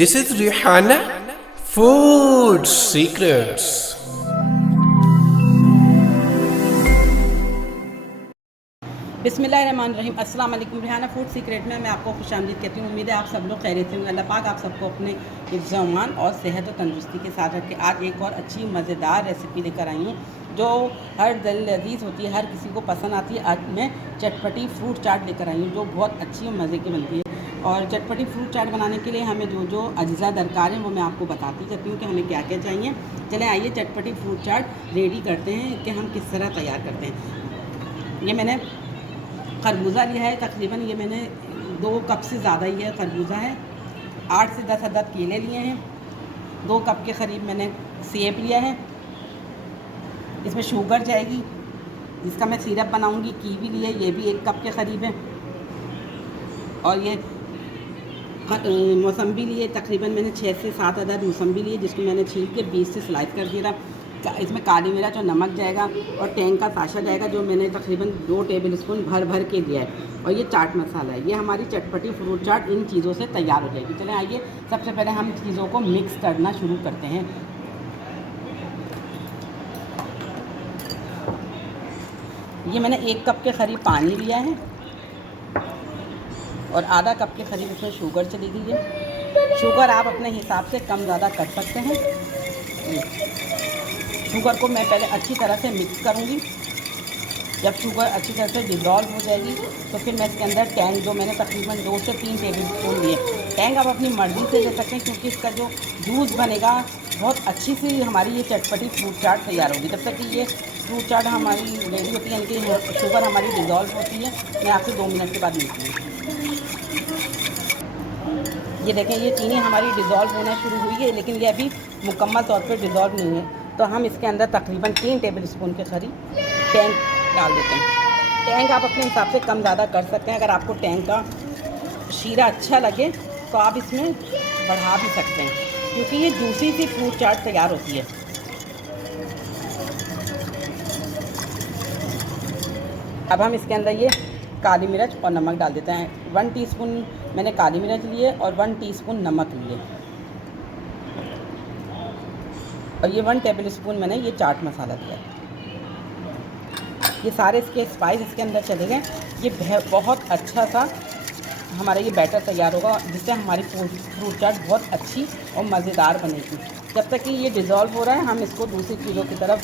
This is Rihanna Food Secrets. बिस्मिल्लाहिर्रहमानिर्रहीम। अस्सलाम वालेकुम। रिहाना फूड सीक्रेट में मैं आपको खुशामदीद कहती हूँ। उम्मीद है आप सब लोग खैरियत से होंगे। अल्लाह पाक आप सबको अपने हिफ्ज़ व अमान और सेहत और तंदुरुस्ती के साथ रखे। आज एक और अच्छी मज़ेदार रेसिपी लेकर आई हूँ जो हर दिल लजीज़ होती है, हर किसी को पसंद आती है। आज मैं चटपटी फ्रूट चाट लेकर आई हूँ जो बहुत अच्छी और मज़े की बनती है। और चटपटी फ्रूट चाट बनाने के लिए हमें जो जो अज्जा दरकार हैं वो मैं आपको बताती जाती हूँ कि हमें क्या क्या चाहिए। चलें आइए चटपटी फ्रूट चाट रेडी करते हैं कि हम किस तरह तैयार करते हैं। ये मैंने खरबूजा लिया है, तकरीबन ये मैंने 2 कप से ज़्यादा ही है खरबूजा है। 8 से 10 अदद केले लिए हैं। 2 कप के करीब मैंने सेब लिया है। इसमें शुगर जाएगी जिसका मैं सिरप बनाऊंगी। कीवी ली है, ये भी 1 कप के करीब है। और ये मौसम्बी लिए, तकरीबन मैंने 6 से 7 अदद मौसम्बी लिए जिसको मैंने छील के बीच से स्लाइस कर दिया था। इसमें काली मिर्च और नमक जाएगा और टैंग का साशा जाएगा जो मैंने तकरीबन 2 टेबल स्पून भर के दिया है। और ये चाट मसाला है। ये हमारी चटपटी फ्रूट चाट इन चीज़ों से तैयार हो जाएगी। चलें आइए सबसे पहले हम चीज़ों को मिक्स करना शुरू करते हैं। ये मैंने 1 कप के करीब पानी लिया है और आधा कप के करीब इसमें शुगर चली गई है। शुगर आप अपने हिसाब से कम ज़्यादा कर सकते हैं। शुगर को मैं पहले अच्छी तरह से मिक्स करूँगी। जब शुगर अच्छी तरह से डिज़ोल्व हो जाएगी तो फिर मैं इसके अंदर टैंग जो मैंने तकरीबन 2 से 3 टेबल स्पून लिए। टैंग आप अपनी मर्ज़ी से ले सकते हैं क्योंकि इसका जो जूस बनेगा बहुत अच्छी सी हमारी ये चटपटी फ्रूट चाट तैयार होगी। जब तक कि ये फ्रूट चाट हमारी रेडी होती है, यानी कि शुगर हमारी डिज़ोल्व होती है, मैं आपसे 2 मिनट के बाद मिलती हूँ। ये देखें ये चीनी हमारी डिज़ोल्व होना शुरू हुई है, लेकिन ये अभी मुकम्मल तौर पर डिज़ोल्व नहीं है। तो हम इसके अंदर तकरीबन 3 टेबल स्पून के करीब टैंग डाल देते हैं। टैंग आप अपने हिसाब से कम ज़्यादा कर सकते हैं। अगर आपको टैंग का शीरा अच्छा लगे तो आप इसमें बढ़ा भी सकते हैं क्योंकि ये जूसी सी फ्रूट चाट तैयार होती है। अब हम इसके अंदर ये काली मिर्च और नमक डाल देते हैं। 1 टीस्पून मैंने काली मिर्च लिए और 1 टीस्पून नमक लिए और ये 1 टेबल स्पून मैंने ये चाट मसाला दिया। ये सारे इसके स्पाइस इसके अंदर चले गए। ये बहुत अच्छा सा हमारा ये बैटर तैयार होगा जिससे हमारी फ्रूट चाट बहुत अच्छी और मज़ेदार बनेगी। जब तक कि ये डिज़ोल्व हो रहा है हम इसको दूसरी चीज़ों की तरफ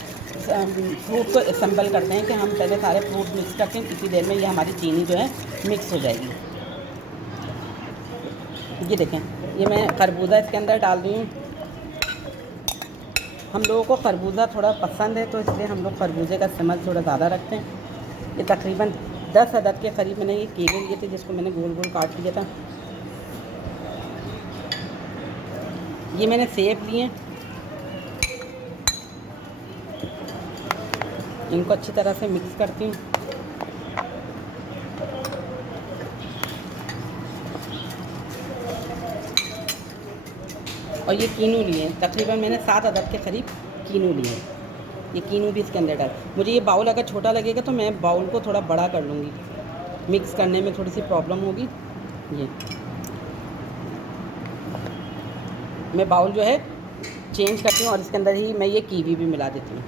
फ्रूट को असम्बल करते हैं कि हम पहले सारे फ्रूट मिक्स करते हैं। इसी देर में ये हमारी चीनी जो है मिक्स हो जाएगी। ये देखें ये मैं खरबूजा इसके अंदर डाल रही हूँ। हम लोगों को खरबूजा थोड़ा पसंद है तो इसलिए हम लोग खरबूजे का इस्तेमाल थोड़ा ज़्यादा रखते हैं। ये तकरीबन 10 अदद के करीब मैंने ये केले लिए थे जिसको मैंने गोल गोल काट लिया था। ये मैंने सेब लिए, इनको अच्छी तरह से मिक्स करती हूँ। और ये कीनू लिए, तकरीबन मैंने 7 अदद के करीब कीनू लिए। ये कीनू भी इसके अंदर डाल। मुझे ये बाउल अगर छोटा लगेगा तो मैं बाउल को थोड़ा बड़ा कर लूँगी, मिक्स करने में थोड़ी सी प्रॉब्लम होगी। ये मैं बाउल जो है चेंज करती हूँ और इसके अंदर ही मैं ये कीवी भी मिला देती हूँ।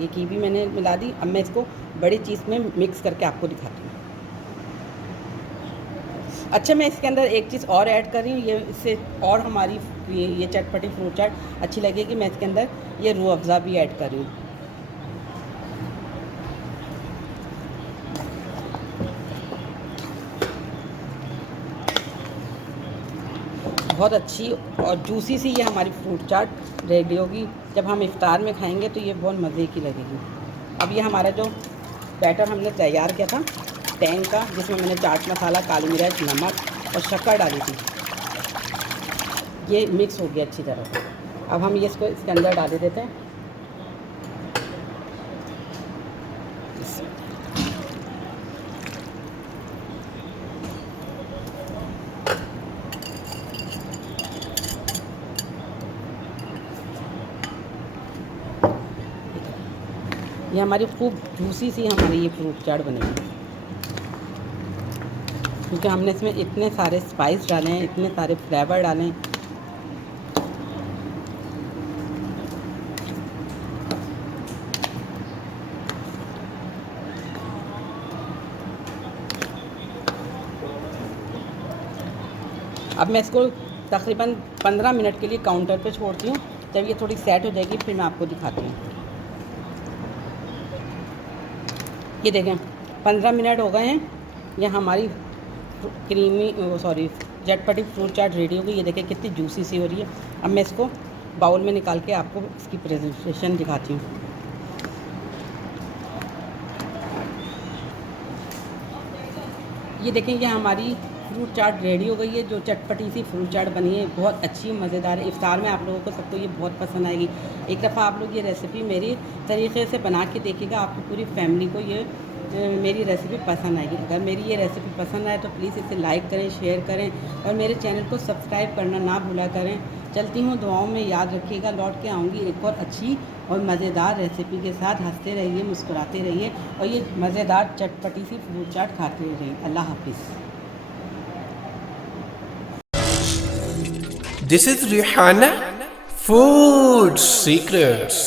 ये कीवी मैंने मिला दी। अब मैं इसको बड़ी चीज़ में मिक्स करके आपको दिखाती हूँ। अच्छा मैं इसके अंदर एक चीज़ और ऐड कर रही हूँ, ये इससे और हमारी ये चटपटी फ्रूट चाट अच्छी लगेगी। मैं इसके अंदर ये रूह अफ़ज़ा भी ऐड कर रही हूँ। बहुत अच्छी और जूसी सी ये हमारी फ्रूट चाट रेडी होगी। जब हम इफ्तार में खाएंगे तो ये बहुत मज़े की लगेगी। अब ये हमारा जो बैटर हमने तैयार किया था टैंग का, जिसमें मैंने चाट मसाला, काली मिर्च, नमक और शक्कर डाली थी, ये मिक्स हो गया अच्छी तरह से। अब हम ये इसको इसके अंदर डाल देते हैं। ये हमारी खूब जूसी सी हमारी ये फ्रूट चाट बनेगी क्योंकि हमने इसमें इतने सारे स्पाइस डाले हैं, इतने सारे फ्लेवर डाले हैं अब मैं इसको तकरीबन 15 मिनट के लिए काउंटर पे छोड़ती हूँ। जब ये थोड़ी सेट हो जाएगी फिर मैं आपको दिखाती हूँ। ये देखें 15 मिनट हो गए हैं, ये हमारी चटपटी फ्रूट चाट रेडी हो गई। ये देखें कितनी जूसी सी हो रही है। अब मैं इसको बाउल में निकाल के आपको इसकी प्रेजेंटेशन दिखाती हूँ। ये देखें ये हमारी फ्रूट चाट रेडी हो गई है। जो चटपटी सी फ्रूट चाट बनी है, बहुत अच्छी मज़ेदार है। इफ्तार में आप लोगों को सबको ये बहुत पसंद आएगी। एक दफ़ा आप लोग ये रेसिपी मेरी तरीक़े से बना के देखिएगा, आपकी पूरी फैमिली को ये मेरी रेसिपी पसंद आएगी। अगर मेरी ये रेसिपी पसंद आए तो प्लीज़ इसे लाइक करें, शेयर करें और मेरे चैनल को सब्सक्राइब करना ना भूला करें। चलती हूँ, दुआओं में याद रखिएगा। लौट के आऊँगी एक और अच्छी और मज़ेदार रेसिपी के साथ। हंसते रहिए, मुस्कुराते रहिए और ये मज़ेदार चटपटी सी फ्रूट चाट खाते रहिए। अल्लाह हाफिज़। This is Rihanna Food Secrets.